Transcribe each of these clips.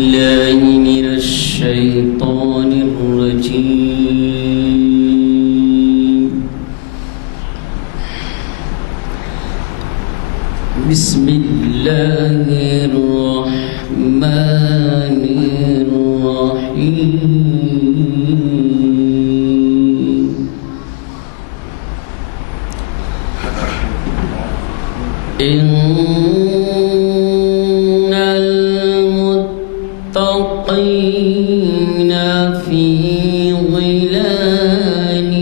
الله من الشيطان الرجيم. بسم الله الرحمن الرحيم. إن المتقين في ظلال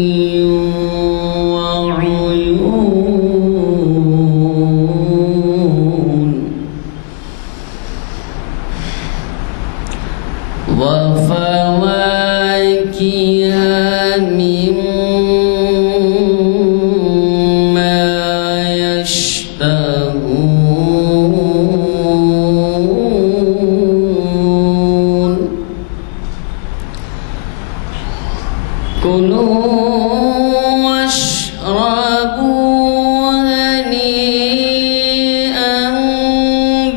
وعيون وفواكه مما يشتهون. كلوا واشربوا هنيئا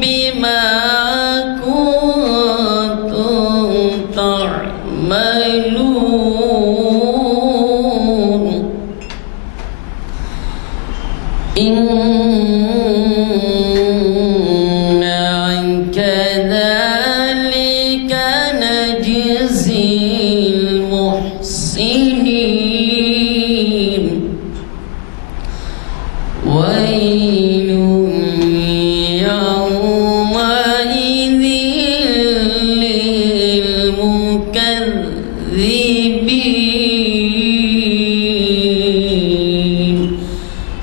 بما كنتم تعملون. إنا كذلك نجزي المحسنين. ويل يومئذ للمكذبين.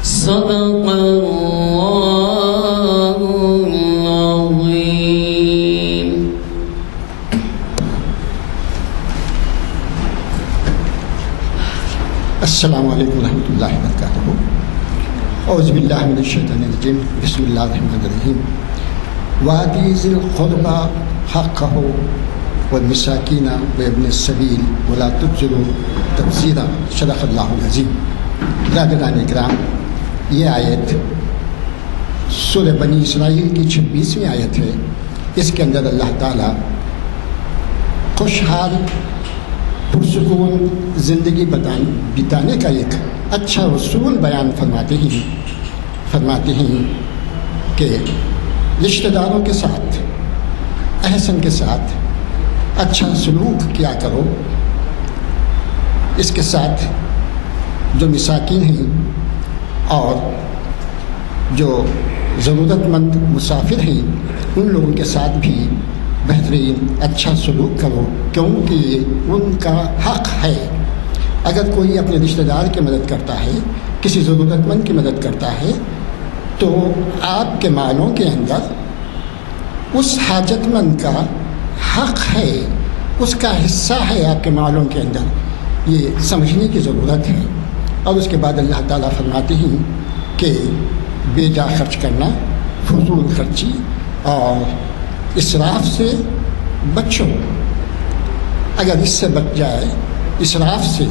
صدق الله العظيم. السلام علیکم ورحمۃ اللہ وبرکاتہ. اعوذ باللہ من الشیطان الرجیم. بسم اللہ الرحمن الرحیم. وآتی ذی القربى حقہ والمساکین وابن السبیل ولا تبذلوا تبذیرا. صدق اللہ العظیم. برادران اکرام، یہ آیت سورہ بنی اسرائیل کی 26ویں آیت ہے. اس کے اندر اللہ تعالیٰ خوشحال پرسکون زندگی بتانے کا ایک اچھا اصول بیان فرماتے ہیں کہ رشتہ داروں کے ساتھ احسن کے ساتھ اچھا سلوک کیا کرو. اس کے ساتھ جو مساکین ہیں اور جو ضرورت مند مسافر ہیں ان لوگوں کے ساتھ بھی بہترین اچھا سلوک کرو، کیونکہ ان کا حق ہے. اگر کوئی اپنے رشتہ دار کی مدد کرتا ہے، کسی ضرورت مند کی مدد کرتا ہے، تو آپ کے مالوں کے اندر اس حاجت مند کا حق ہے، اس کا حصہ ہے آپ کے مالوں کے اندر. یہ سمجھنے کی ضرورت ہے. اور اس کے بعد اللہ تعالیٰ فرماتے ہیں کہ بے جا خرچ کرنا، فضول خرچی اور اسراف سے بچو. اگر اس سے بچ جائے، اسراف سے،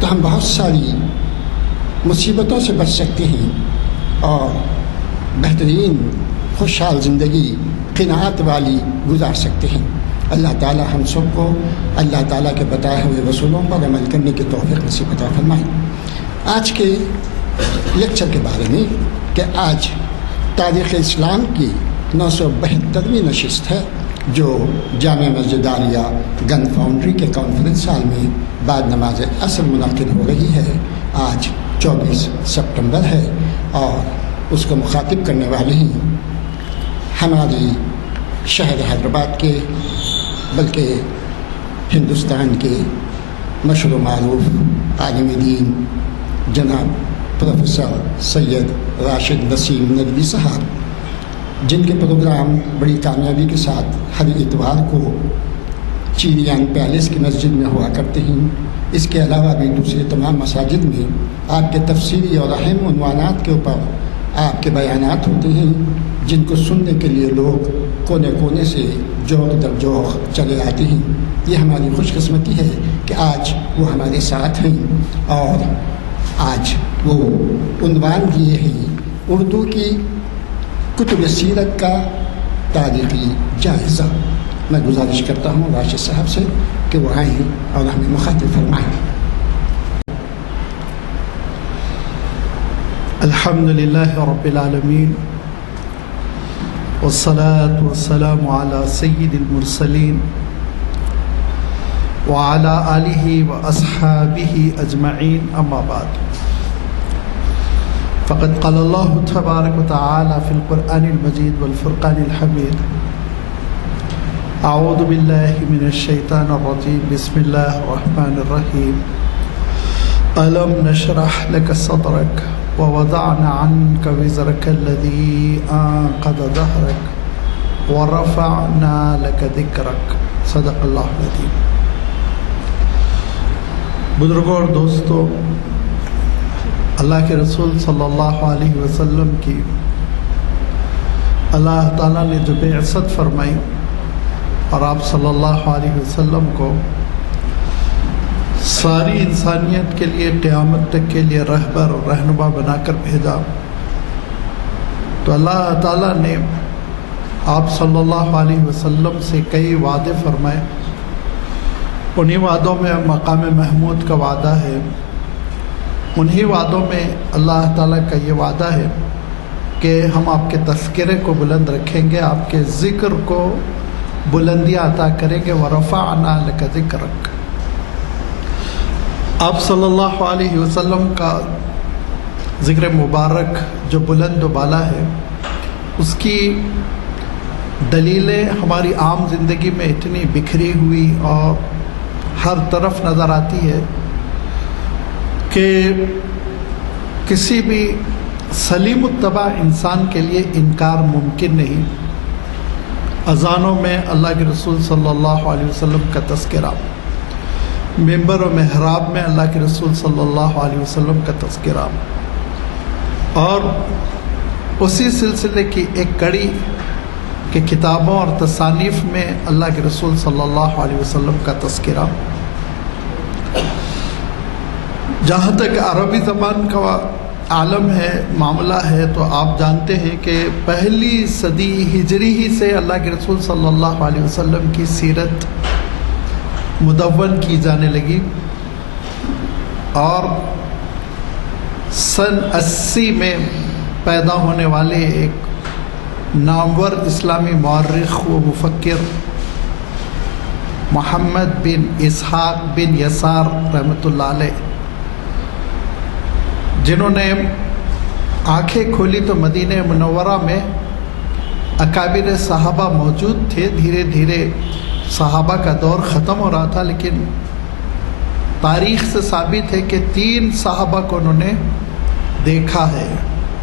تو ہم بہت ساری مصیبتوں سے بچ سکتے ہیں اور بہترین خوشحال زندگی قناعت والی گزار سکتے ہیں. اللہ تعالی ہم سب کو اللہ تعالیٰ کے بتائے ہوئے رسولوں پر عمل کرنے کی توفیق نصیب عطا فرمائے. آج کے لیکچر کے بارے میں کہ آج تاریخ اسلام کی 972ویں نشست ہے جو جامع مسجد عالیہ گن فاؤنڈری کے کانفرنس ہال میں بعد نماز عصر منعقد ہو رہی ہے. آج 24 سپتمبر ہے اور اس کو مخاطب کرنے والے ہیں ہماری شہر حیدرآباد کے بلکہ ہندوستان کے مشہور و معروف عالم دین جناب پروفیسر سید راشد نسیم ندوی صاحب، جن کے پروگرام بڑی کامیابی کے ساتھ ہر اتوار کو چیریان پیلس کی مسجد میں ہوا کرتے ہیں. اس کے علاوہ بھی دوسرے تمام مساجد میں آپ کے تفصیلی اور اہم عنوانات کے اوپر آپ کے بیانات ہوتے ہیں، جن کو سننے کے لیے لوگ کونے کونے سے جوق در جوق چلے آتے ہیں. یہ ہماری خوش قسمتی ہے کہ آج وہ ہمارے ساتھ ہیں اور آج وہ عنوان دیے ہیں اردو کی کتب سیرت کا تاریخی جائزہ میں گزارش کرتا ہوں راشد صاحب سے کہ وہ آئیں اور ہمیں مخاطب فرمائیں۔ الحمد للہ رب العالمین والصلاة والسلام على سید المرسلین وعلى آلہ واصحابہ اجمعین، اما بعد فقد قال اللہ تبارک وتعالی فی القرآن المجید والفرقان الحمید اعوذ باللہ من الشیطان الرجیم بسم اللہ الرحمن الرحیم ألم نشرح لك صدرك ووضعنا عنك وزرك الذي أنقض ظهرك ورفعنا لك ذكرك صدق اللہ العظیم۔ بزرگوں اور دوستوں، اللہ کے رسول صلی اللہ علیہ وسلم کی اللہ تعالیٰ نے جو بعثت فرمائی اور آپ صلی اللہ علیہ وسلم کو ساری انسانیت کے لیے قیامت تک کے لیے رہبر اور رہنما بنا کر بھیجا، تو اللہ تعالیٰ نے آپ صلی اللہ علیہ وسلم سے کئی وعدے فرمائے۔ انہی وعدوں میں مقام محمود کا وعدہ ہے، انہی وعدوں میں اللہ تعالیٰ کا یہ وعدہ ہے کہ ہم آپ کے تذکرے کو بلند رکھیں گے، آپ کے ذکر کو بلندیاں عطا کریں گے۔ وَرَفَعْنَا لَكَ ذِكْرَكَ، آپ صلی اللہ علیہ وسلم کا ذکر مبارک جو بلند و بالا ہے، اس کی دلیلیں ہماری عام زندگی میں اتنی بکھری ہوئی اور ہر طرف نظر آتی ہے کہ کسی بھی سلیم الطبع انسان کے لیے انکار ممکن نہیں۔ اذانوں میں اللہ کے رسول صلی اللہ علیہ وسلم کا تذکرہ، ممبر و محراب میں اللہ کے رسول صلی اللہ علیہ وسلم کا تذکرہ، اور اسی سلسلے کی ایک کڑی کہ کتابوں اور تصانیف میں اللہ کے رسول صلی اللہ علیہ وسلم کا تذکرہ۔ جہاں تک عربی زبان کا عالم ہے، معاملہ ہے، تو آپ جانتے ہیں کہ پہلی صدی ہجری ہی سے اللہ کے رسول صلی اللہ علیہ وسلم کی سیرت مدون کی جانے لگی، اور سن 80 میں پیدا ہونے والے ایک نامور اسلامی مورخ و مفکر محمد بن اسحاق بن یسار رحمۃ اللہ علیہ، جنہوں نے آنکھیں کھولی تو مدینہ منورہ میں اکابر صحابہ موجود تھے۔ دھیرے دھیرے صحابہ کا دور ختم ہو رہا تھا، لیکن تاریخ سے ثابت ہے کہ 3 صحابہ کو انہوں نے دیکھا ہے،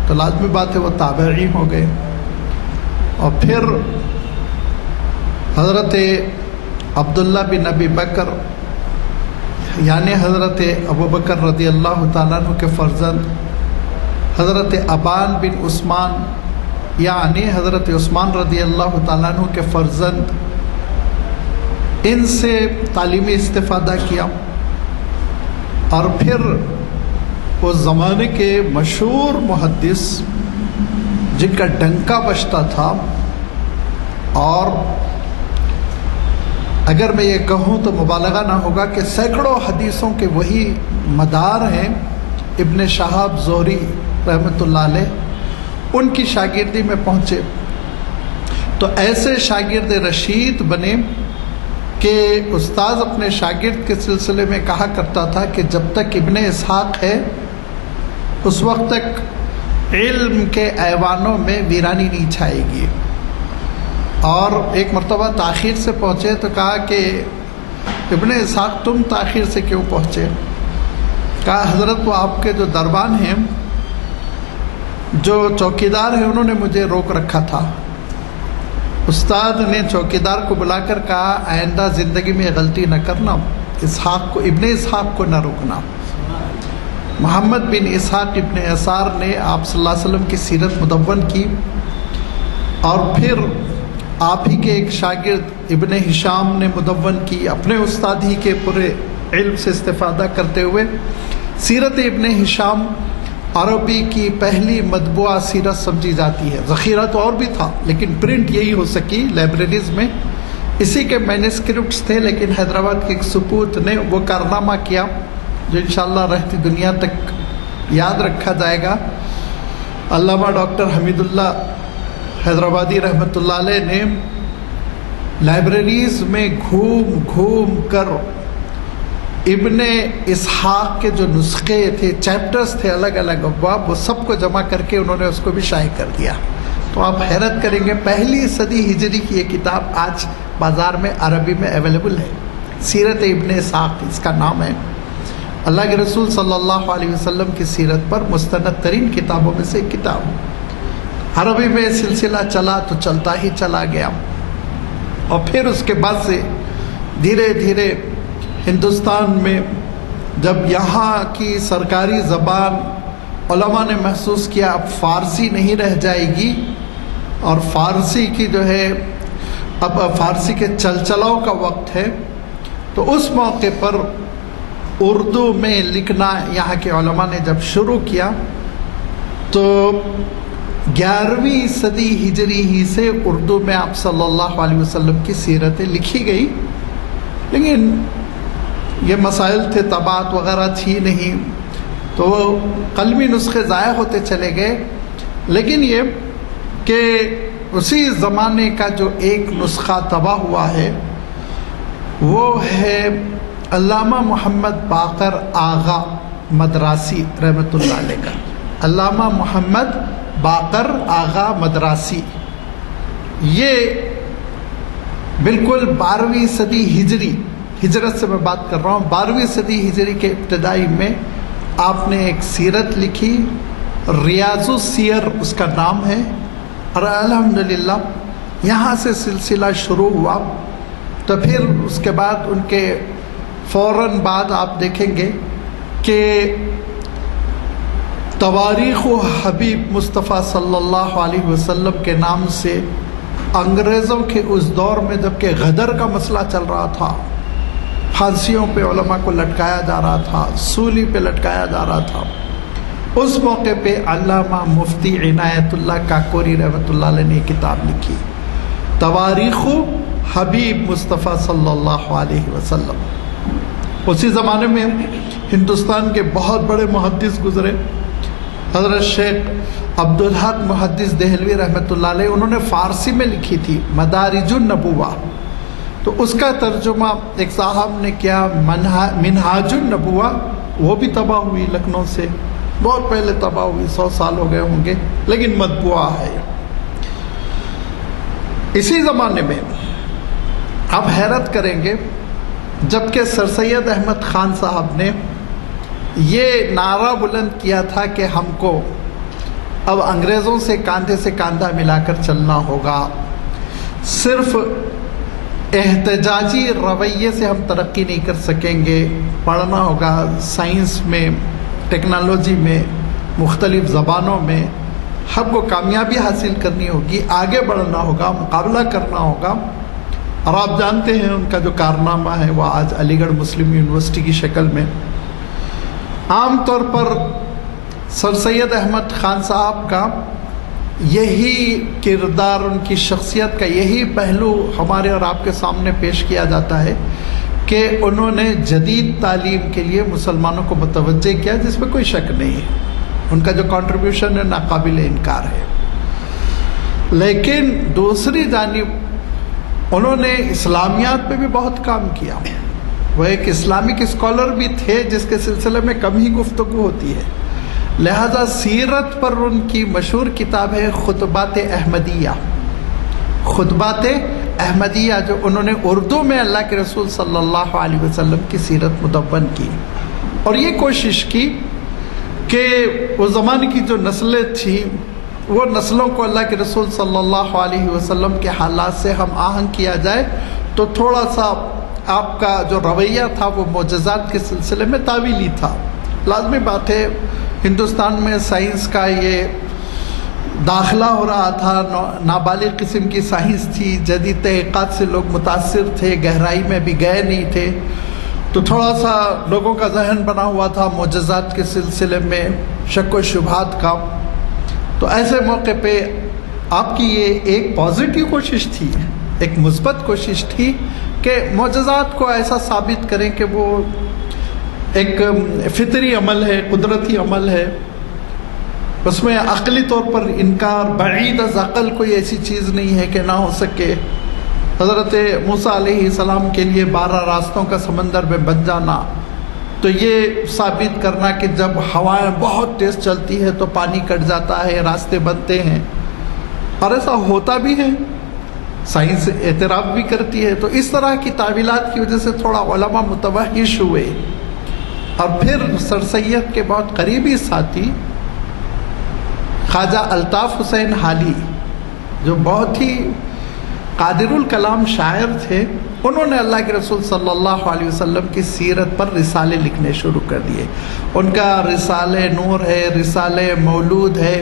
تو لازمی بات ہے وہ تابعی ہو گئے۔ اور پھر حضرت عبداللہ بن ابی بکر یعنی حضرت ابوبکر رضی اللہ تعالیٰ عنہ کے فرزند، حضرت ابان بن عثمان یعنی حضرت عثمان رضی اللہ تعالیٰ عنہ کے فرزند، ان سے تعلیمی استفادہ کیا، اور پھر اس زمانے کے مشہور محدث جن کا ڈنکا بجتا تھا، اور اگر میں یہ کہوں تو مبالغہ نہ ہوگا کہ سینکڑوں حدیثوں کے وہی مدار ہیں، ابن شہاب زہری رحمۃ اللہ علیہ، ان کی شاگردی میں پہنچے، تو ایسے شاگرد رشید بنے کہ استاذ اپنے شاگرد کے سلسلے میں کہا کرتا تھا کہ جب تک ابن اسحاق ہے اس وقت تک علم کے ایوانوں میں ویرانی نہیں چھائے گی۔ اور ایک مرتبہ تاخیر سے پہنچے تو کہا کہ ابن اسحاق تم تاخیر سے کیوں پہنچے؟ کہا حضرت وہ آپ کے جو دربان ہیں، جو چوکیدار ہیں، انہوں نے مجھے روک رکھا تھا۔ استاد نے چوکیدار کو بلا کر کہا آئندہ زندگی میں غلطی نہ کرنا، ابن اسحاق کو نہ روکنا۔ محمد بن اسحاق ابن یسار نے آپ صلی اللہ علیہ وسلم کی سیرت مدون کی، اور پھر آپ ہی کے ایک شاگرد ابن ہشام نے مدون کی، اپنے استاد ہی کے پورے علم سے استفادہ کرتے ہوئے۔ سیرت ابن ہشام عربی کی پہلی مطبوعہ سیرت سمجھی جاتی ہے. ذخیرہ تو اور بھی تھا لیکن پرنٹ یہی ہو سکی لائبریریز میں. اسی کے مینuscripts تھے لیکن حیدرآباد کے ایک سپوت نے وہ کارنامہ کیا جو انشاءاللہ رہتی دنیا تک یاد رکھا جائے گا. علامہ ڈاکٹر حمید اللہ حیدرآبادی رحمۃ اللہ علیہ نے لائبریریز میں گھوم گھوم کر ابن اسحاق کے جو نسخے تھے، چیپٹرز تھے، الگ الگ ابواب، وہ سب کو جمع کر کے انہوں نے اس کو بھی شائع کر دیا. تو آپ حیرت کریں گے، پہلی صدی ہجری کی یہ کتاب آج بازار میں عربی میں اویلیبل ہے. سیرت ابن اسحاق اس کا نام ہے. اللہ کے رسول صلی اللہ علیہ وسلم کی سیرت پر مستند ترین کتابوں میں سے ایک کتاب. عربی میں سلسلہ چلا تو چلتا ہی چلا گیا، اور پھر اس کے بعد سے دھیرے دھیرے ہندوستان میں جب یہاں کی سرکاری زبان علماء نے محسوس کیا اب فارسی نہیں رہ جائے گی، اور فارسی کی جو ہے اب فارسی کے چلچلاؤ کا وقت ہے، تو اس موقع پر اردو میں لکھنا یہاں کے علماء نے جب شروع کیا تو 11ویں صدی ہجری ہی سے اردو میں آپ صلی اللہ علیہ وسلم کی سیرتیں لکھی گئی. لیکن یہ مسائل تھے، طباعت وغیرہ تھی نہیں، تو وہ قلمی نسخے ضائع ہوتے چلے گئے. لیکن یہ کہ اسی زمانے کا جو ایک نسخہ طبع ہوا ہے وہ ہے علامہ محمد باقر آغا مدراسی رحمۃ اللہ علیہ کا. علامہ محمد باقر آغا مدراسی، یہ بالکل 12ویں صدی ہجری، ہجرت سے میں بات کر رہا ہوں، 12ویں صدی ہجری کے ابتدائی میں آپ نے ایک سیرت لکھی، ریاض السیر اس کا نام ہے. اور الحمدللہ یہاں سے سلسلہ شروع ہوا. تو پھر اس کے بعد ان کے فوراً بعد آپ دیکھیں گے کہ تواریخ و حبیب مصطفیٰ صلی اللہ علیہ وسلم کے نام سے انگریزوں کے اس دور میں جب کہ غدر کا مسئلہ چل رہا تھا، پھانسیوں پہ علماء کو لٹکایا جا رہا تھا، سولی پہ لٹکایا جا رہا تھا، اس موقع پہ علامہ مفتی عنایت اللہ کاکوری رحمۃ اللہ علیہ نے کتاب لکھی، تواریخ حبیب مصطفیٰ صلی اللہ علیہ وسلم. اسی زمانے میں ہندوستان کے بہت بڑے محدث گزرے، حضرت شیخ عبدالحق محدث دہلوی رحمۃ اللہ علیہ، انہوں نے فارسی میں لکھی تھی مدارج النبوہ، تو اس کا ترجمہ ایک صاحب نے کیا منہاج النبوہ، وہ بھی طبع ہوئی لکھنؤ سے، بہت پہلے طبع ہوئی، 100 سال ہو گئے ہوں گے، لیکن مطبوعہ ہے. اسی زمانے میں آپ حیرت کریں گے جبکہ سر سید احمد خان صاحب نے یہ نعرہ بلند کیا تھا کہ ہم کو اب انگریزوں سے کاندھے سے کاندھا ملا کر چلنا ہوگا، صرف احتجاجی رویے سے ہم ترقی نہیں کر سکیں گے، پڑھنا ہوگا سائنس میں، ٹیکنالوجی میں، مختلف زبانوں میں، ہم کو کامیابی حاصل کرنی ہوگی، آگے بڑھنا ہوگا، مقابلہ کرنا ہوگا. اور آپ جانتے ہیں ان کا جو کارنامہ ہے وہ آج علی گڑھ مسلم یونیورسٹی کی شکل میں. عام طور پر سر سید احمد خان صاحب کا یہی کردار، ان کی شخصیت کا یہی پہلو ہمارے اور آپ کے سامنے پیش کیا جاتا ہے کہ انہوں نے جدید تعلیم کے لیے مسلمانوں کو متوجہ کیا، جس میں کوئی شک نہیں ہے، ان کا جو کنٹریبیوشن ہے ناقابل انکار ہے. لیکن دوسری جانب انہوں نے اسلامیات پہ بھی بہت کام کیا. وہ ایک اسلامک اسکالر بھی تھے جس کے سلسلے میں کم ہی گفتگو ہوتی ہے، لہذا سیرت پر ان کی مشہور کتاب ہے خطبات احمدیہ. خطبات احمدیہ جو انہوں نے اردو میں اللہ کے رسول صلی اللہ علیہ وسلم کی سیرت مدون کی، اور یہ کوشش کی کہ اس زمانے کی جو نسلیں تھیں وہ نسلوں کو اللہ کے رسول صلی اللہ علیہ وسلم کے حالات سے ہم آہنگ کیا جائے. تو تھوڑا سا آپ کا جو رویہ تھا وہ معجزات کے سلسلے میں تعویلی تھا. لازمی بات ہے ہندوستان میں سائنس کا یہ داخلہ ہو رہا تھا، نابالغ قسم کی سائنس تھی، جدید تحقیقات سے لوگ متاثر تھے، گہرائی میں بھی گئے نہیں تھے، تو تھوڑا سا لوگوں کا ذہن بنا ہوا تھا معجزات کے سلسلے میں شک و شبہات کا. تو ایسے موقع پہ آپ کی یہ ایک پازیٹیو کوشش تھی، ایک مثبت کوشش تھی کہ معجزات کو ایسا ثابت کریں کہ وہ ایک فطری عمل ہے، قدرتی عمل ہے، اس میں عقلی طور پر انکار، بعید از عقل کوئی ایسی چیز نہیں ہے کہ نہ ہو سکے. حضرت موسیٰ علیہ السلام کے لیے 12 راستوں کا سمندر میں بن جانا، تو یہ ثابت کرنا کہ جب ہوائیں بہت تیز چلتی ہے تو پانی کٹ جاتا ہے، راستے بنتے ہیں، اور ایسا ہوتا بھی ہے، سائنس اعتراف بھی کرتی ہے. تو اس طرح کی تعویلات کی وجہ سے تھوڑا علماء متوحش ہوئے. اور پھر سر سید کے بہت قریبی ساتھی خواجہ الطاف حسین حالی، جو بہت ہی قادر الکلام شاعر تھے، انہوں نے اللہ کے رسول صلی اللہ علیہ وسلم کی سیرت پر رسالے لکھنے شروع کر دیے. ان کا رسالہ نور ہے، رسالہ مولود ہے،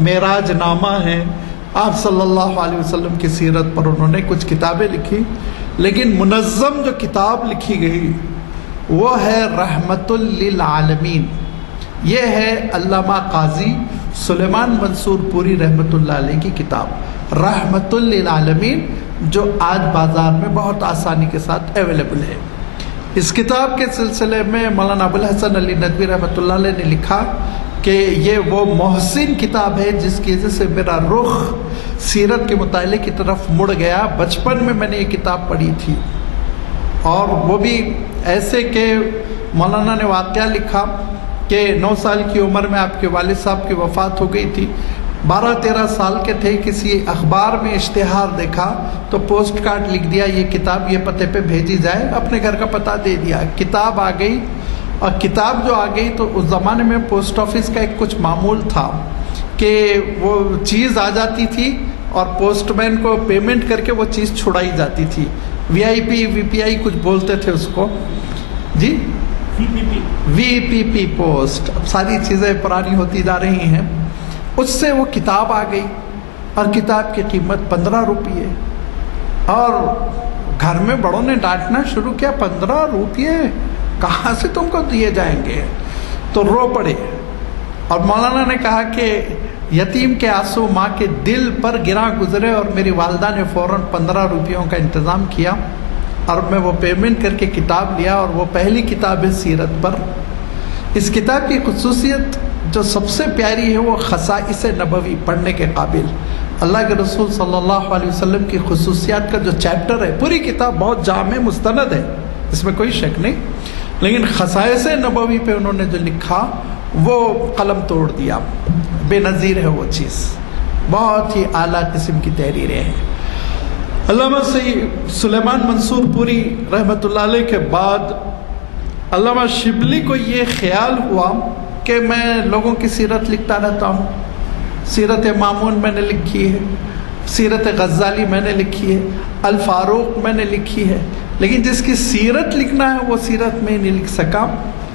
معراج نامہ ہے. آپ صلی اللہ علیہ وسلم کی سیرت پر انہوں نے کچھ کتابیں لکھی، لیکن منظم جو کتاب لکھی گئی وہ ہے رحمت للعالمین. یہ ہے علامہ قاضی سلیمان منصور پوری رحمۃ اللہ علیہ کی کتاب رحمت للعالمین، جو آج بازار میں بہت آسانی کے ساتھ اویلیبل ہے. اس کتاب کے سلسلے میں مولانا ابوالحسن علی ندوی رحمۃ اللہ علیہ نے لکھا کہ یہ وہ محسن کتاب ہے جس کی وجہ سے میرا رخ سیرت کے مطالعے کی طرف مڑ گیا. بچپن میں نے یہ کتاب پڑھی تھی، اور وہ بھی ایسے کہ مولانا نے واقعہ لکھا کہ 9 سال کی عمر میں آپ کے والد صاحب کی وفات ہو گئی تھی. 12-13 سال کے تھے، کسی اخبار میں اشتہار دیکھا تو پوسٹ کارڈ لکھ دیا یہ کتاب یہ پتے پہ بھیجی جائے، اپنے گھر کا پتہ دے دیا. کتاب آ گئی، اور کتاب جو آ گئی تو اس زمانے میں پوسٹ آفس کا ایک کچھ معمول تھا کہ وہ چیز آ جاتی تھی اور پوسٹ مین کو پیمنٹ کر کے وہ چیز چھڑائی جاتی تھی. وی پی آئی کچھ بولتے تھے اس کو، جی وی پی پوسٹ. اب ساری چیزیں پرانی ہوتی جا رہی ہیں. اس سے وہ کتاب آ گئی، اور کتاب کی قیمت 15 روپیے. اور گھر میں بڑوں نے ڈانٹنا شروع کیا، 15 روپیے کہاں سے تم کو دیے جائیں گے؟ تو رو پڑے. اور مولانا نے کہا کہ یتیم کے آنسو ماں کے دل پر گراں گزرے، اور میری والدہ نے فوراً 15 روپیوں کا انتظام کیا، اور میں وہ پیمنٹ کر کے کتاب لیا. اور وہ پہلی کتاب ہے سیرت پر. اس کتاب کی خصوصیت جو سب سے پیاری ہے وہ خصائص نبوی، پڑھنے کے قابل. اللہ کے رسول صلی اللہ علیہ وسلم کی خصوصیات کا جو چیپٹر ہے، پوری کتاب بہت جامع مستند ہے، اس میں کوئی شک نہیں، لیکن خصائص نبوی پہ انہوں نے جو لکھا وہ قلم توڑ دیا. بے نظیر ہے وہ چیز، بہت ہی اعلیٰ قسم کی تحریریں ہیں. علامہ سید سلیمان منصور پوری رحمۃ اللہ علیہ کے بعد علامہ شبلی کو یہ خیال ہوا کہ میں لوگوں کی سیرت لکھتا رہتا ہوں. سیرت مامون میں نے لکھی ہے، سیرت غزالی میں نے لکھی ہے، الفاروق میں نے لکھی ہے، لیکن جس کی سیرت لکھنا ہے وہ سیرت میں نہیں لکھ سکا.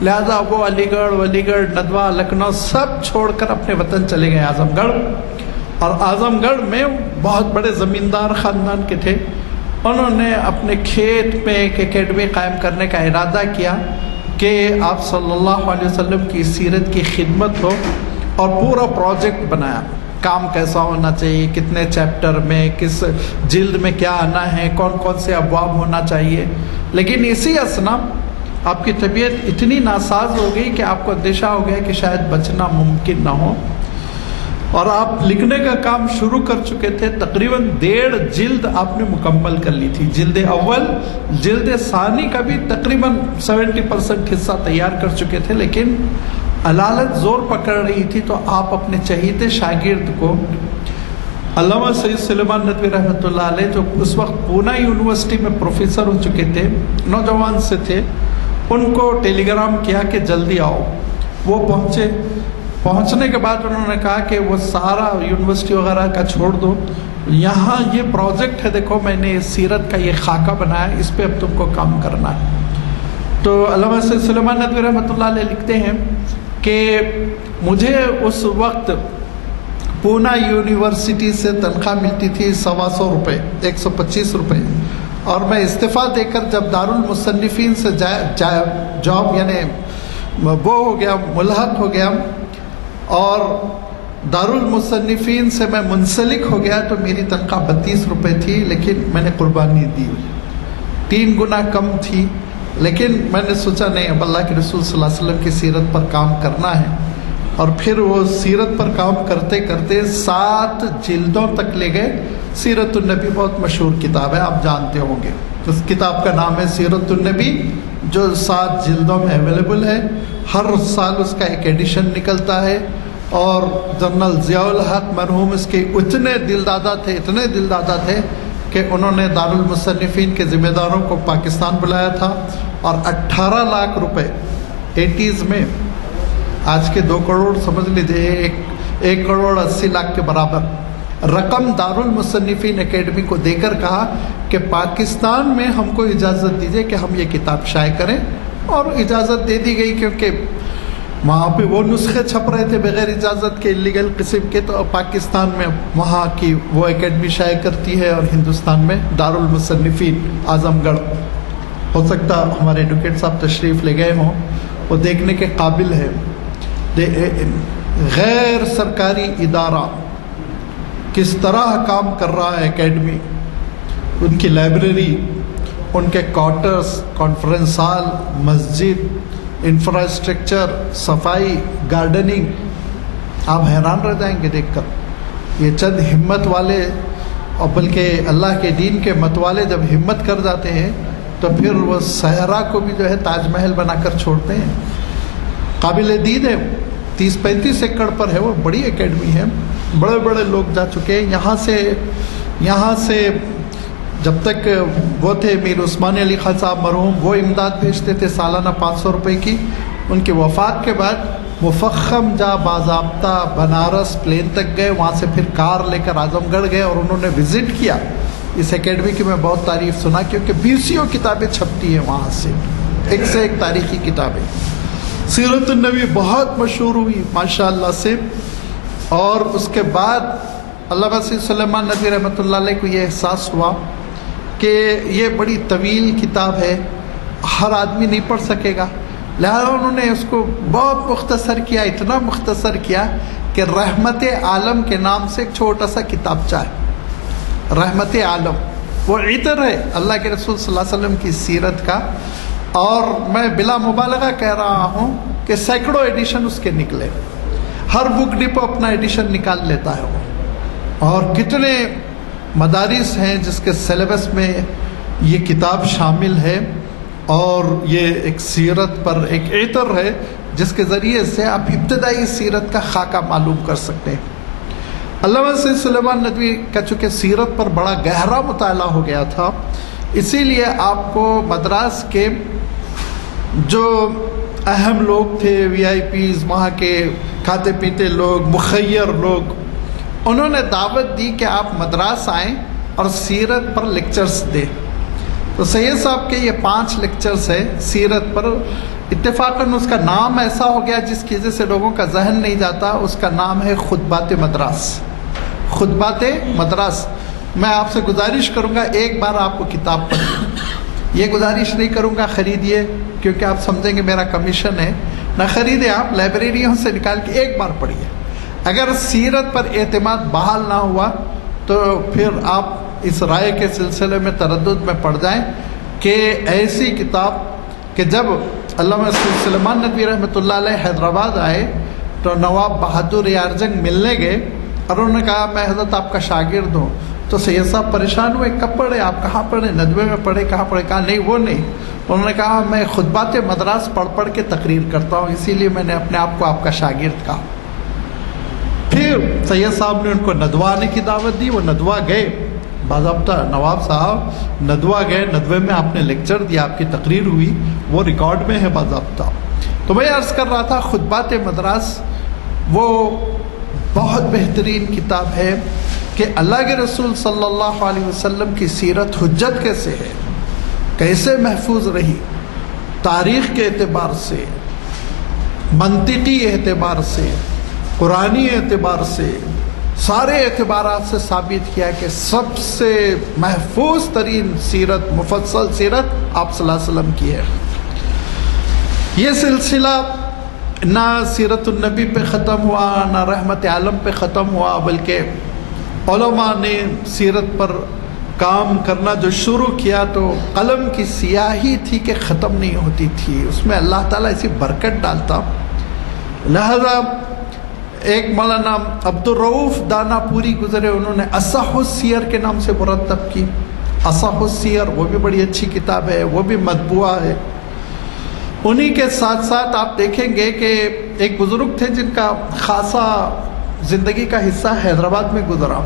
لہذا وہ علی گڑھ ندوہ لکھنؤ سب چھوڑ کر اپنے وطن چلے گئے اعظم گڑھ. اور اعظم گڑھ میں بہت بڑے زمیندار خاندان کے تھے. انہوں نے اپنے کھیت میں ایک اکیڈمی قائم کرنے کا ارادہ کیا کہ آپ صلی اللہ علیہ وسلم کی سیرت کی خدمت ہو، اور پورا پروجیکٹ بنایا. کام کیسا ہونا چاہیے، کتنے چیپٹر میں، کس جلد میں کیا آنا ہے، کون کون سے ابواب ہونا چاہیے. لیکن اسی اثنا آپ کی طبیعت اتنی ناساز ہو گئی کہ آپ کو اندیشہ ہو گیا کہ شاید بچنا ممکن نہ ہو، اور آپ لکھنے کا کام شروع کر چکے تھے. تقریباً 1.5 جلد آپ نے مکمل کر لی تھی. جلد اول، جلد ثانی کا بھی تقریباً 70% حصہ تیار کر چکے تھے، لیکن علالت زور پکڑ رہی تھی. تو آپ اپنے چہیتے شاگرد کو علامہ سید سلیمان ندوی رحمۃ اللہ علیہ، جو اس وقت پونا یونیورسٹی میں پروفیسر ہو چکے تھے، نوجوان سے تھے، ان کو ٹیلی گرام کیا کہ جلدی آؤ. وہ پہنچے. پہنچنے کے بعد انہوں نے کہا کہ وہ سارا یونیورسٹی وغیرہ کا چھوڑ دو، یہاں یہ پروجیکٹ ہے، دیکھو میں نے سیرت کا یہ خاکہ بنایا، اس پہ اب تم کو کام کرنا ہے. تو علامہ سید سلیمان ندوی رحمۃ اللہ علیہ لکھتے ہیں کہ مجھے اس وقت پونا یونیورسٹی سے تنخواہ ملتی تھی 125 روپے، 125 روپے، اور میں استعفیٰ دے کر جب دارالمصنفین سے جاب یعنی وہ ہو گیا، ملحق ہو گیا اور دارالمصنفین سے میں منسلک ہو گیا، تو میری تنخواہ 32 روپے تھی، لیکن میں نے قربانی دی 3 گنا کم تھی، لیکن میں نے سوچا نہیں، اب اللہ کے رسول صلی اللہ علیہ وسلم کی سیرت پر کام کرنا ہے، اور پھر وہ سیرت پر کام کرتے کرتے 7 جلدوں تک لے گئے۔ سیرت النبی بہت مشہور کتاب ہے، آپ جانتے ہوں گے، اس کتاب کا نام ہے سیرت النبی، جو 7 جلدوں میں اویلیبل ہے، ہر سال اس کا ایک ایڈیشن نکلتا ہے، اور جنرل ضیاء الحق مرحوم اس کے اتنے دل دادا تھے کہ انہوں نے دارالمصنفین کے ذمہ داروں کو پاکستان بلایا تھا، اور 18 لاکھ روپے 80s میں، آج کے 2 کروڑ سمجھ لیجیے، 1 کروڑ 80 لاکھ کے برابر رقم دارالمصنفین اکیڈمی کو دے کر کہا کہ پاکستان میں ہم کو اجازت دیجیے کہ ہم یہ کتاب شائع کریں، اور اجازت دے دی گئی، کیونکہ وہاں پہ وہ نسخے چھپ رہے تھے بغیر اجازت کے، الیگل قسم کے، تو پاکستان میں وہاں کی وہ اکیڈمی شائع کرتی ہے، اور ہندوستان میں دارالمصنفین اعظم گڑھ، ہو سکتا ہمارے ایڈوکیٹ صاحب تشریف لے گئے ہوں، وہ دیکھنے کے قابل ہے۔ غیر سرکاری ادارہ کس طرح کام کر رہا ہے اکیڈمی، ان کی لائبریری، ان کے کوارٹرز، کانفرنس ہال، مسجد، انفراسٹرکچر، صفائی، گارڈننگ، آپ حیران رہ جائیں گے دیکھ کر۔ یہ چند ہمت والے، اور بلکہ اللہ کے دین کے مت والے جب ہمت کر جاتے ہیں تو پھر وہ صحرا کو بھی جو ہے تاج محل بنا کر چھوڑتے ہیں۔ قابل دید ہے، 30-35 ایکڑ پر ہے، وہ بڑی اکیڈمی ہے، بڑے بڑے لوگ جا چکے ہیں۔ یہاں سے جب تک وہ تھے میر عثمان علی خان صاحب مرحوم، وہ امداد بھیجتے تھے سالانہ 500 روپے کی۔ ان کی وفات کے بعد مفخم جا باضابطہ بنارس پلین تک گئے، وہاں سے پھر کار لے کر اعظم گڑھ گئے، اور انہوں نے وزٹ کیا اس اکیڈمی کی۔ میں بہت تعریف سنا، کیونکہ 20 کتابیں چھپتی ہیں وہاں سے، ایک سے ایک تاریخی کتابیں۔ سیرت النبی بہت مشہور ہوئی ماشاءاللہ سے، اور اس کے بعد علامہ سید سلیمان ندوی رحمۃ اللہ علیہ کو یہ احساس ہوا کہ یہ بڑی طویل کتاب ہے، ہر آدمی نہیں پڑھ سکے گا، لہذا انہوں نے اس کو بہت مختصر کیا، اتنا مختصر کیا کہ رحمت عالم کے نام سے ایک چھوٹا سا کتابچہ ہے۔ رحمت عالم وہ عطر ہے اللہ کے رسول صلی اللہ علیہ وسلم کی سیرت کا، اور میں بلا مبالغہ کہہ رہا ہوں کہ سینکڑوں ایڈیشن اس کے نکلے، ہر بک ڈپو اپنا ایڈیشن نکال لیتا ہے وہ، اور کتنے مدارس ہیں جس کے سلیبس میں یہ کتاب شامل ہے، اور یہ ایک سیرت پر ایک عطر ہے جس کے ذریعے سے آپ ابتدائی سیرت کا خاکہ معلوم کر سکتے ہیں۔ علامہ سید سلیمان ندوی کا چونکہ سیرت پر بڑا گہرا مطالعہ ہو گیا تھا، اسی لیے آپ کو مدراس کے جو اہم لوگ تھے، وی آئی پیز، وہاں کے کھاتے پیتے لوگ، مخیر لوگ، انہوں نے دعوت دی کہ آپ مدراس آئیں اور سیرت پر لیکچرز دیں۔ تو سید صاحب کے یہ 5 لیکچرز ہیں سیرت پر، اتفاقاً اس کا نام ایسا ہو گیا جس کی وجہ سے لوگوں کا ذہن نہیں جاتا، اس کا نام ہے خطبات مدراس۔ خطبات مدراس۔ میں آپ سے گزارش کروں گا ایک بار آپ کو کتاب پڑھیں، یہ گزارش نہیں کروں گا خریدیے، کیونکہ آپ سمجھیں گے میرا کمیشن ہے، نہ خریدیں، آپ لائبریریوں سے نکال کے ایک بار پڑھیے۔ اگر سیرت پر اعتماد بحال نہ ہوا تو پھر آپ اس رائے کے سلسلے میں تردد میں پڑ جائیں کہ ایسی کتاب کہ جب علامہ سید سلیمان ندوی رحمۃ اللہ علیہ حیدرآباد آئے تو نواب بہادر یارجنگ ملنے گئے، اور انہوں نے کہا میں حضرت آپ کا شاگرد ہوں۔ تو سید صاحب پریشان ہوئے، کب پڑھے آپ، کہاں پڑھے، ندوے میں پڑھے، کہاں پڑھے، کہا نہیں وہ نہیں۔ انہوں نے کہا میں خطبات مدراس پڑھ پڑھ کے تقریر کرتا ہوں، اسی لیے میں نے اپنے آپ کو آپ کا شاگرد کہا۔ پھر سید صاحب نے ان کو ندوہ آنے کی دعوت دی، وہ ندوہ گئے، باضابطہ نواب صاحب ندوہ گئے، ندوے میں آپ نے لیکچر دیا، آپ کی تقریر ہوئی، وہ ریکارڈ میں ہے باضابطہ۔ تو میں عرض کر رہا تھا خطبات مدراس وہ بہت بہترین کتاب ہے کہ اللہ کے رسول صلی اللہ علیہ وسلم کی سیرت حجت کیسے ہے، کیسے محفوظ رہی، تاریخ کے اعتبار سے، منطقی اعتبار سے، قرآنی اعتبار سے، سارے اعتبارات سے ثابت کیا کہ سب سے محفوظ ترین سیرت، مفصل سیرت آپ صلی اللہ علیہ وسلم کی ہے۔ یہ سلسلہ نہ سیرت النبی پہ ختم ہوا، نہ رحمت عالم پہ ختم ہوا، بلکہ علماء نے سیرت پر کام کرنا جو شروع کیا تو قلم کی سیاہی تھی کہ ختم نہیں ہوتی تھی، اس میں اللہ تعالیٰ ایسی برکت ڈالتا۔ لہذا ایک مولانا عبدالرؤوف دانا پوری گزرے، انہوں نے اصح السیر کے نام سے مرتب کی۔ اصح السیر وہ بھی بڑی اچھی کتاب ہے، وہ بھی مطبوعہ ہے۔ انہی کے ساتھ ساتھ آپ دیکھیں گے کہ ایک بزرگ تھے جن کا خاصا زندگی کا حصہ حیدرآباد میں گزرا،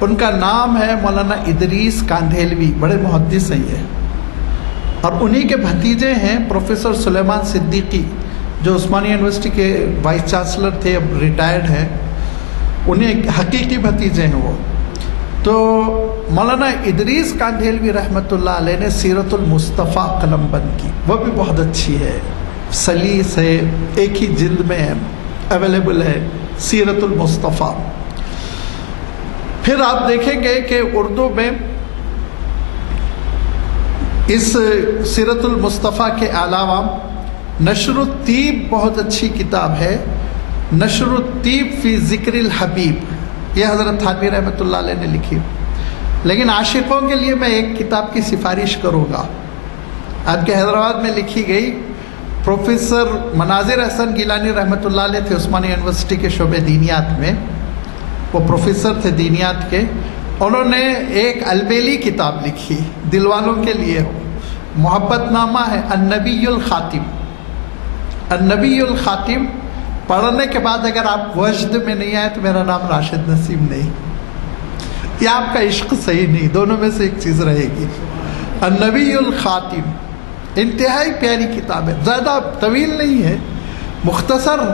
ان کا نام ہے مولانا ادریس کاندھیلوی، بڑے محدث ہیں یہ، اور انہی کے بھتیجے ہیں پروفیسر سلیمان صدیقی جو عثمانیہ یونیورسٹی کے وائس چانسلر تھے، اب ریٹائرڈ ہیں، انہیں حقیقی بھتیجے ہیں وہ۔ تو مولانا ادریس کاندھیلوی رحمۃ اللہ علیہ نے سیرت المصطفیٰ قلم بند کی، وہ بھی بہت اچھی ہے، سلیس ہے، ایک ہی جلد میں ہے، اویلیبل ہے سیرت المصطفیٰ۔ پھر آپ دیکھیں گے کہ اردو میں اس سیرت المصطفیٰ کے علاوہ نشر الطیب بہت اچھی کتاب ہے، نشر الطیب فی ذکر الحبیب، یہ حضرت تھانوی رحمۃ اللہ علیہ نے لکھی۔ لیکن عاشقوں کے لیے میں ایک کتاب کی سفارش کروں گا، آپ کے حیدرآباد میں لکھی گئی، پروفیسر مناظر احسن گیلانی رحمۃ اللہ علیہ تھے عثمانیہ یونیورسٹی کے شعبہ دینیات میں، وہ پروفیسر تھے دینیات کے، انہوں نے ایک البیلی کتاب لکھی، دل والوں کے لیے محبت نامہ ہے، النبی الخاتم۔ النبی الخاتم پڑھنے کے بعد اگر آپ وجد میں نہیں آئے تو میرا نام راشد نسیم نہیں، یا آپ کا عشق صحیح نہیں، دونوں میں سے ایک چیز رہے گی۔ النبی الخاتم انتہائی پیاری کتاب ہے، زیادہ طویل نہیں ہے، مختصر،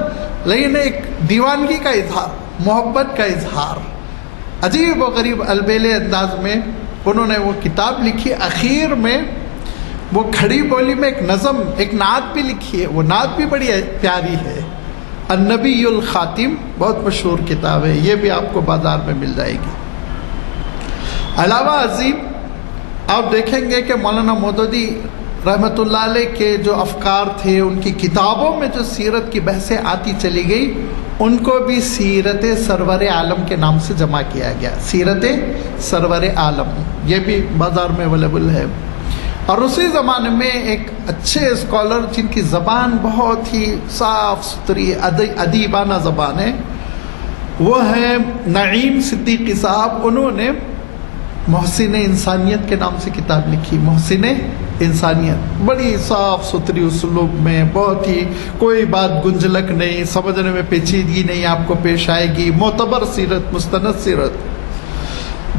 لیکن ایک دیوانگی کا اظہار، محبت کا اظہار، عجیب و غریب البیلے انداز میں انہوں نے وہ کتاب لکھی۔ اخیر میں وہ کھڑی بولی میں ایک نظم، ایک نعت بھی لکھی ہے، وہ نعت بھی بڑی پیاری ہے، النبی الخاتم، بہت مشہور کتاب ہے، یہ بھی آپ کو بازار میں مل جائے گی۔ علاوہ ازیں آپ دیکھیں گے کہ مولانا مودودی رحمۃ اللہ علیہ کے جو افکار تھے، ان کی کتابوں میں جو سیرت کی بحثیں آتی چلی گئی، ان کو بھی سیرت سرور عالم کے نام سے جمع کیا گیا، سیرت سرور عالم، یہ بھی بازار میں اویلیبل ہے۔ اور اسی زمانے میں ایک اچھے اسکالر جن کی زبان بہت ہی صاف ستھری ادیبانہ زبان ہے، وہ ہیں نعیم صدیقی صاحب، انہوں نے محسن انسانیت کے نام سے کتاب لکھی، محسن انسانیت، بڑی صاف ستھری اسلوب میں، بہت ہی کوئی بات گنجلک نہیں، سمجھنے میں پیچیدگی نہیں آپ کو پیش آئے گی، معتبر سیرت، مستند سیرت۔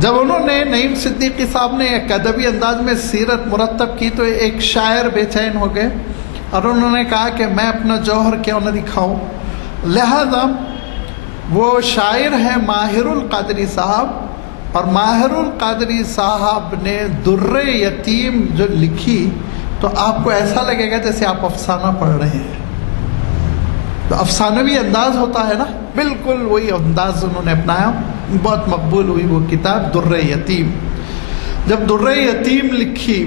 جب انہوں نے نعیم صدیقی صاحب نے ایک ادبی انداز میں سیرت مرتب کی تو ایک شاعر بے چین ہو گئے اور انہوں نے کہا کہ میں اپنا جوہر کیوں نہ دکھاؤں، لہذا وہ شاعر ہیں ماہر القادری صاحب، اور ماہر القادری صاحب نے در یتیم جو لکھی تو آپ کو ایسا لگے گا جیسے آپ افسانہ پڑھ رہے ہیں، تو افسانوی انداز ہوتا ہے نا، بالکل وہی انداز انہوں نے اپنایا، بہت مقبول ہوئی وہ کتاب در یتیم۔ جب در یتیم لکھی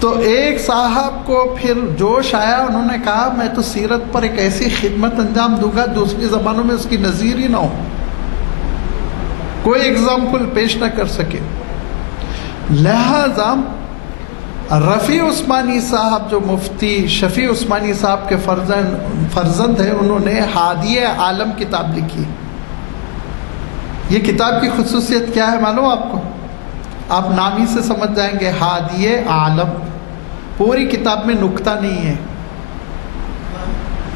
تو ایک صاحب کو پھر جوش آیا، انہوں نے کہا میں تو سیرت پر ایک ایسی خدمت انجام دوں گا دوسری زبانوں میں اس کی نظیر ہی نہ ہو، کوئی اگزامپل پیش نہ کر سکے۔ لہذا رفیع عثمانی صاحب جو مفتی شفیع عثمانی صاحب کے فرزند ہیں، انہوں نے ہادی عالم کتاب لکھی۔ یہ کتاب کی خصوصیت کیا ہے معلوم آپ کو؟ آپ نام ہی سے سمجھ جائیں گے، ہادی عالم۔ پوری کتاب میں نقطہ نہیں ہے،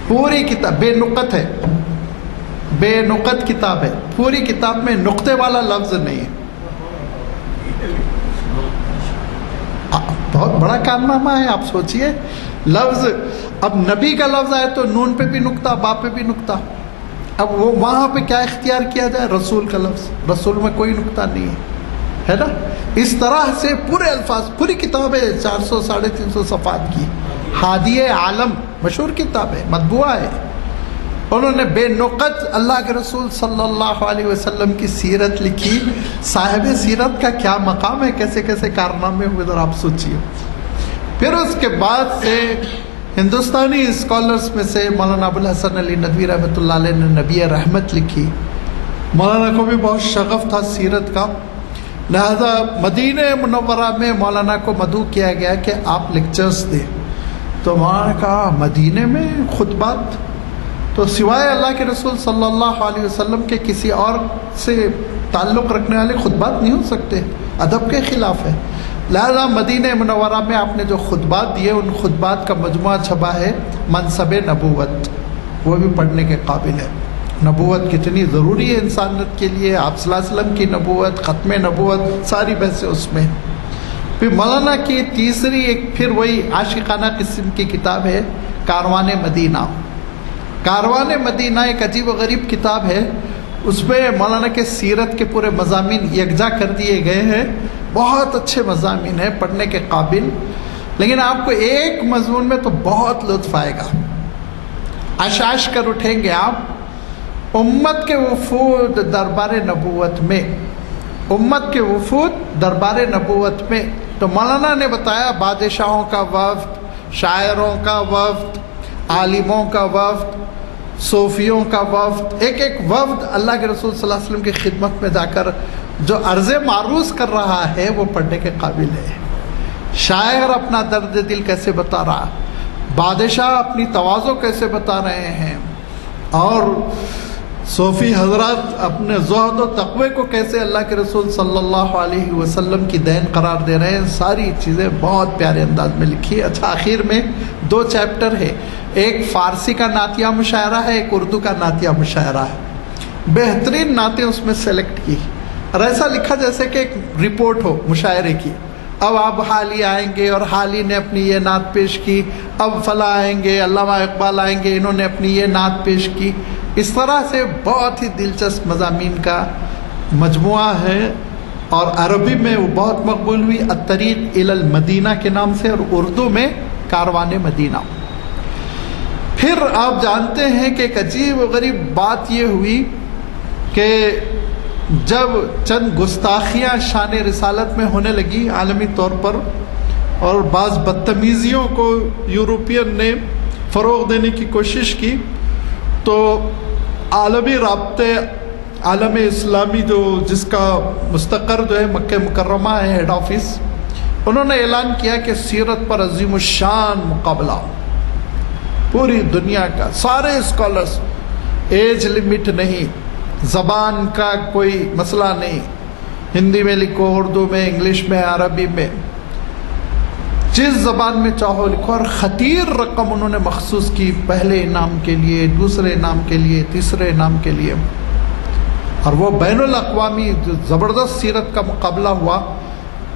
پوری کتاب بے نقط ہے، بے نقط کتاب ہے، پوری کتاب میں نقطے والا لفظ نہیں ہے۔ بہت بڑا کارنامہ ہے، آپ سوچئے، لفظ، اب نبی کا لفظ آئے تو نون پہ بھی نقطہ، با پہ بھی نقطہ، اب وہ وہاں پہ کیا اختیار کیا جائے؟ رسول کا لفظ، رسول میں کوئی نقطہ نہیں ہے نا۔ اس طرح سے پورے الفاظ، پوری کتاب ہے 400 350 صفحات کی، ہادی عالم، مشہور کتاب ہے، مطبوعہ ہے۔ انہوں نے بے نقط اللہ کے رسول صلی اللہ علیہ وسلم کی سیرت لکھی. صاحب سیرت کا کیا مقام ہے، کیسے کیسے کارنامے ہوئے، ذرا آپ سوچیے. پھر اس کے بعد سے ہندوستانی اسکالرس میں سے مولانا ابوالحسن علی ندوی رحمۃ اللہ علیہ نے نبی رحمت لکھی. مولانا کو بھی بہت شغف تھا سیرت کا، لہذا مدینہ منورہ میں مولانا کو مدعو کیا گیا کہ آپ لیکچرز دیں. تو مولانا نے کہا مدینہ میں خطبات، تو سوائے اللہ کے رسول صلی اللہ علیہ وسلم کے کسی اور سے تعلق رکھنے والے خطبات نہیں ہو سکتے، ادب کے خلاف ہے. لہذا مدینہ منورہ میں آپ نے جو خطبات دیے ان خطبات کا مجموعہ چھپا ہے منصب نبوت، وہ بھی پڑھنے کے قابل ہے. نبوت کتنی ضروری ہے انسانیت کے لیے، آپ صلی اللہ علیہ وسلم کی نبوت، ختم نبوت، ساری بحثیں اس میں. پھر مولانا کی تیسری ایک پھر وہی عاشقانہ قسم کی کتاب ہے کاروان مدینہ. کاروان مدینہ ایک عجیب و غریب کتاب ہے، اس میں مولانا کے سیرت کے پورے مضامین یکجا کر دیے گئے ہیں. بہت اچھے مضامین ہیں، پڑھنے کے قابل. لیکن آپ کو ایک مضمون میں تو بہت لطف آئے گا، اشاش کر اٹھیں گے آپ. امت کے وفود دربار نبوت میں، امت کے وفود دربار نبوت میں، تو مولانا نے بتایا بادشاہوں کا وفد، شاعروں کا وفد، عالموں کا وفد، صوفیوں کا وفد، ایک ایک وفد اللہ کے رسول صلی اللہ علیہ وسلم کی خدمت میں جا کر جو عرض معروض کر رہا ہے وہ پڑھنے کے قابل ہے. شاعر اپنا درد دل کیسے بتا رہا، بادشاہ اپنی تواضع کیسے بتا رہے ہیں، اور صوفی حضرات اپنے زہد و تقوی کو کیسے اللہ کے رسول صلی اللہ علیہ وسلم کی دین قرار دے رہے ہیں. ساری چیزیں بہت پیارے انداز میں لکھی. اچھا، آخر میں 2 چیپٹر ہے، ایک فارسی کا نعتیہ مشاعرہ ہے، ایک اردو کا نعتیہ مشاعرہ ہے. بہترین نعتیں اس میں سلیکٹ کی اور ایسا لکھا جیسے کہ ایک رپورٹ ہو مشاعرے کی. اب آپ حالی آئیں گے اور حالی نے اپنی یہ نعت پیش کی، اب فلاں آئیں گے، علامہ اقبال آئیں گے، انہوں نے اپنی یہ نعت پیش کی. اس طرح سے بہت ہی دلچسپ مضامین کا مجموعہ ہے، اور عربی میں وہ بہت مقبول ہوئی الطریق الی المدینہ کے نام سے، اور اردو میں کاروان مدینہ. پھر آپ جانتے ہیں کہ ایک عجیب و غریب بات یہ ہوئی کہ جب چند گستاخیاں شان رسالت میں ہونے لگی عالمی طور پر، اور بعض بدتمیزیوں کو یورپین نے فروغ دینے کی کوشش کی، تو عالمی رابطے عالم اسلامی جس کا مستقر جو ہے مکہ مکرمہ ہے ہیڈ آفس، انہوں نے اعلان کیا کہ سیرت پر عظیم الشان مقابلہ، پوری دنیا کا سارے اسکالرس، ایج لمٹ نہیں، زبان کا کوئی مسئلہ نہیں، ہندی میں لکھو، اردو میں، انگلش میں، عربی میں، جس زبان میں چاہو لکھو. اور خطیر رقم انہوں نے مخصوص کی پہلے انعام کے لیے، دوسرے انعام کے لیے، تیسرے انعام کے لیے. اور وہ بین الاقوامی جو زبردست سیرت کا مقابلہ ہوا،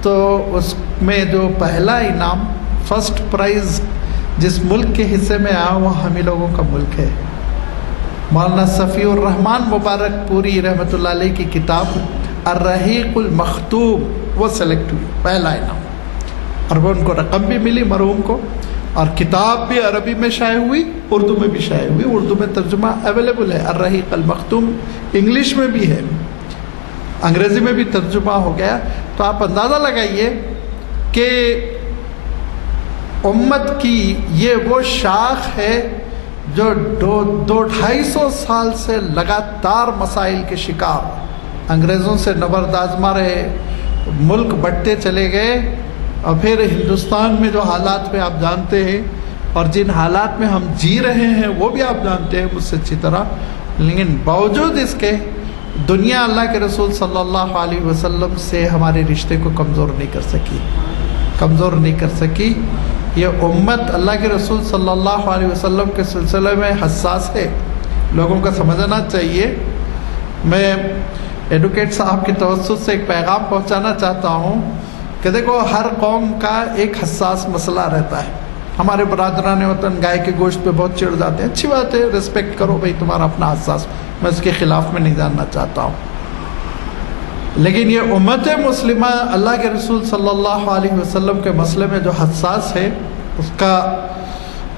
تو اس میں جو پہلا انعام، فرسٹ پرائز جس ملک کے حصے میں آیا وہ ہم ہی لوگوں کا ملک ہے. مولانا صفی الرحمن مبارک پوری رحمۃ اللہ علیہ کی کتاب الرحیق المختوم وہ سلیکٹ ہوئی، پہلا انعام. اور وہ ان کو رقم بھی ملی مرحوم کو، اور کتاب بھی عربی میں شائع ہوئی، اردو میں بھی شائع ہوئی. اردو میں ترجمہ اویلیبل ہے الرحیق المختوم، انگلش میں بھی ہے، انگریزی میں بھی ترجمہ ہو گیا. تو آپ اندازہ لگائیے کہ امت کی یہ وہ شاخ ہے جو 200-250 سال سے لگاتار مسائل کے شکار، انگریزوں سے نبرد آزما رہے، ملک بٹتے چلے گئے. اور پھر ہندوستان میں جو حالات میں آپ جانتے ہیں، اور جن حالات میں ہم جی رہے ہیں وہ بھی آپ جانتے ہیں مجھ سے اچھی طرح، لیکن باوجود اس کے دنیا اللہ کے رسول صلی اللہ علیہ وسلم سے ہمارے رشتے کو کمزور نہیں کر سکی. یہ امت اللہ کے رسول صلی اللہ علیہ وسلم کے سلسلے میں حساس ہے، لوگوں کا سمجھنا چاہیے. میں ایڈوکیٹ صاحب کے توسط سے ایک پیغام پہنچانا چاہتا ہوں کہ دیکھو، ہر قوم کا ایک حساس مسئلہ رہتا ہے. ہمارے برادران وطن گائے کے گوشت پہ بہت چڑ جاتے ہیں، اچھی بات ہے، ریسپیکٹ کرو بھائی تمہارا اپنا حساس، میں اس کے خلاف میں نہیں جاننا چاہتا ہوں. لیکن یہ امت مسلمہ اللہ کے رسول صلی اللہ علیہ وسلم کے مسئلے میں جو حساس ہے، اس کا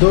2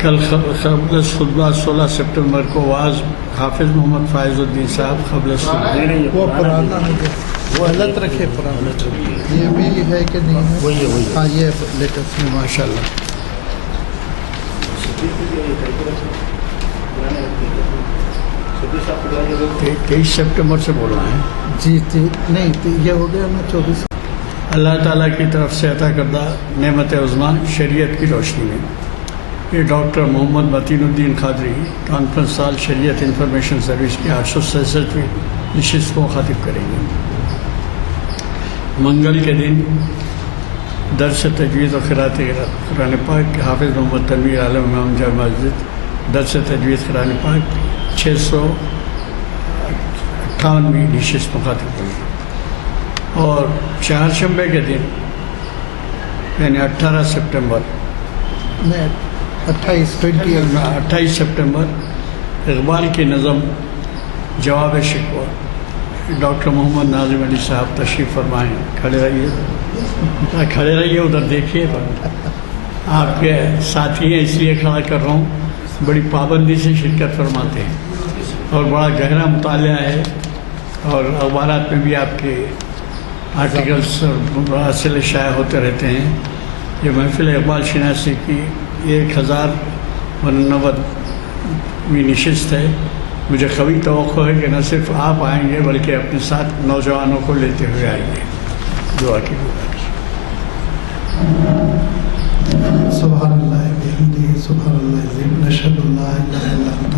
کل قبل خطبہ 16 سپٹمبر کو واز حافظ محمد فائز الدین صاحب قبل صبح وہ پرانا ہے وہ غلط رکھے پرانا یہ بھی ہے کہ نہیں ہے وہی ہاں یہ لیٹسٹ میں ماشاء اللہ 23 سپٹمبر سے بول رہے ہیں جی نہیں یہ ہو گیا نا 24 اللہ تعالیٰ کی طرف سے عطا کردہ نعمت عظمیٰ شریعت کی روشنی میں یہ ڈاکٹر محمد متین الدین قادری کانفرنس سال شریعت انفارمیشن سروس کی 867ویں نشست کو خاطب کریں گے. منگل کے دن درس تجوید و قرأت قرآن پاک کے حافظ محمد تنویر عالم امام جامع مسجد درس تجوید قرآن پاک 658ویں نشست کو خاطب کریں گے. اور چہارشنبے کے دن یعنی 18 سپٹمبر میں 28 سپٹمبر اقبال کی نظم جواب شکوہ ڈاکٹر محمد ناظم علی صاحب تشریف فرمائیں. کھڑے رہیے ادھر دیکھیے. آپ کے ساتھی ہیں اس لیے کھڑا کر رہا ہوں. بڑی پابندی سے شرکت فرماتے ہیں اور بڑا گہرا مطالعہ ہے اور اخبارات میں بھی آپ کے آرٹیکلس اور مراسل شائع ہوتے رہتے ہیں. یہ محفل اقبال شناسی کی 1099ویں نشست ہے. مجھے قوی توقع ہے کہ نہ صرف آپ آئیں گے بلکہ اپنے ساتھ نوجوانوں کو لیتے ہوئے آئیں گے. دعا کی گزارش. سبحان اللہ بحمدہ سبحان اللہ العظیم نشہد ان لا الہ الا انت